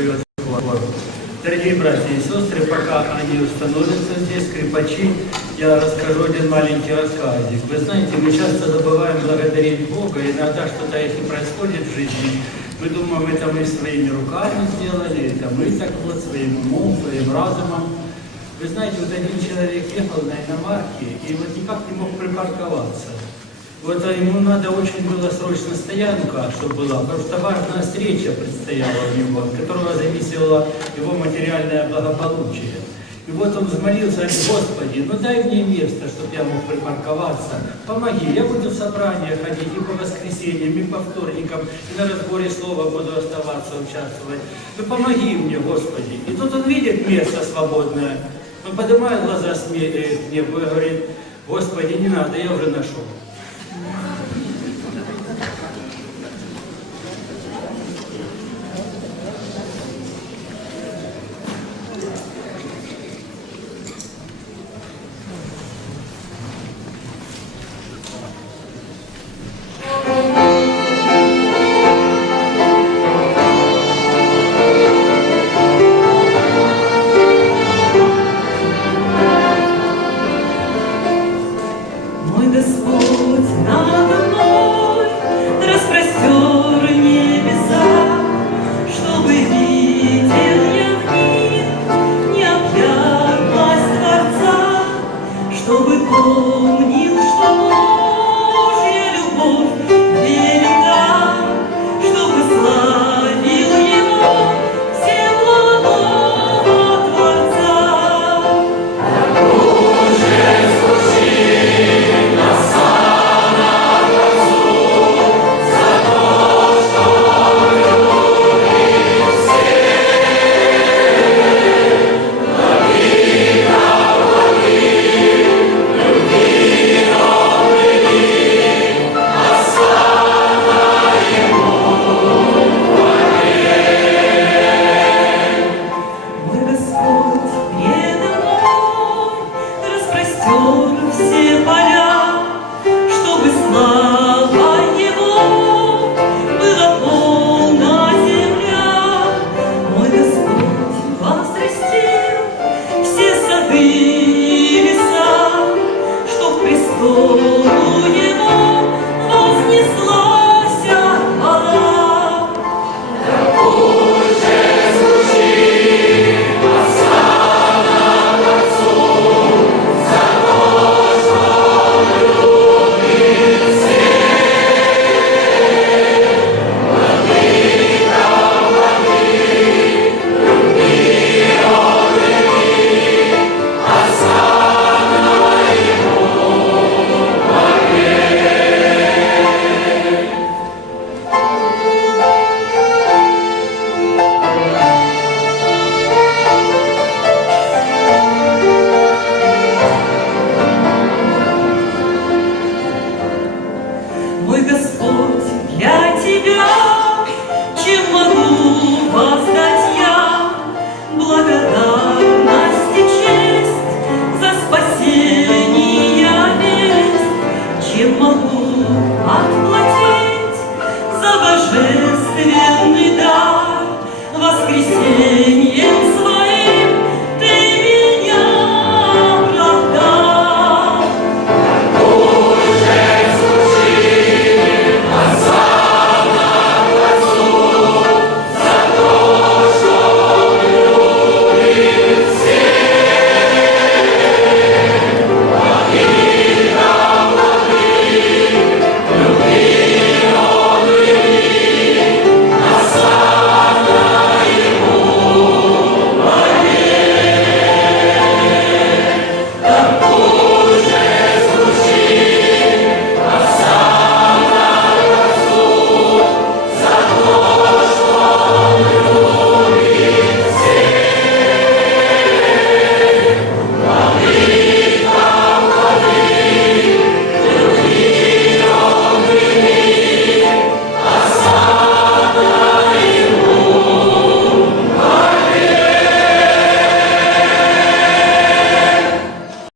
поет хор. Дорогие братья и сестры, пока они установятся здесь, скрипачи, я расскажу один маленький рассказик. Вы знаете, мы часто забываем благодарить Бога, иногда что-то если происходит в жизни, мы думаем, это мы своими руками сделали, это мы так вот своим умом, своим разумом. Вы знаете, вот один человек ехал на иномарке и вот никак не мог припарковаться. Вот ему надо очень было срочно стоянка, чтобы была, потому что важная встреча предстояла у него, от которого зависело его материальное благополучие. И вот он взмолился, говорит: Господи, ну дай мне место, чтобы я мог припарковаться, помоги, я буду в собрания ходить и по воскресеньям, и по вторникам, и на разборе слова буду оставаться, участвовать. Ну помоги мне, Господи. И тут он видит место свободное, он поднимает глаза к небу и говорит: Господи, не надо, я уже нашел. Чтобы помнить.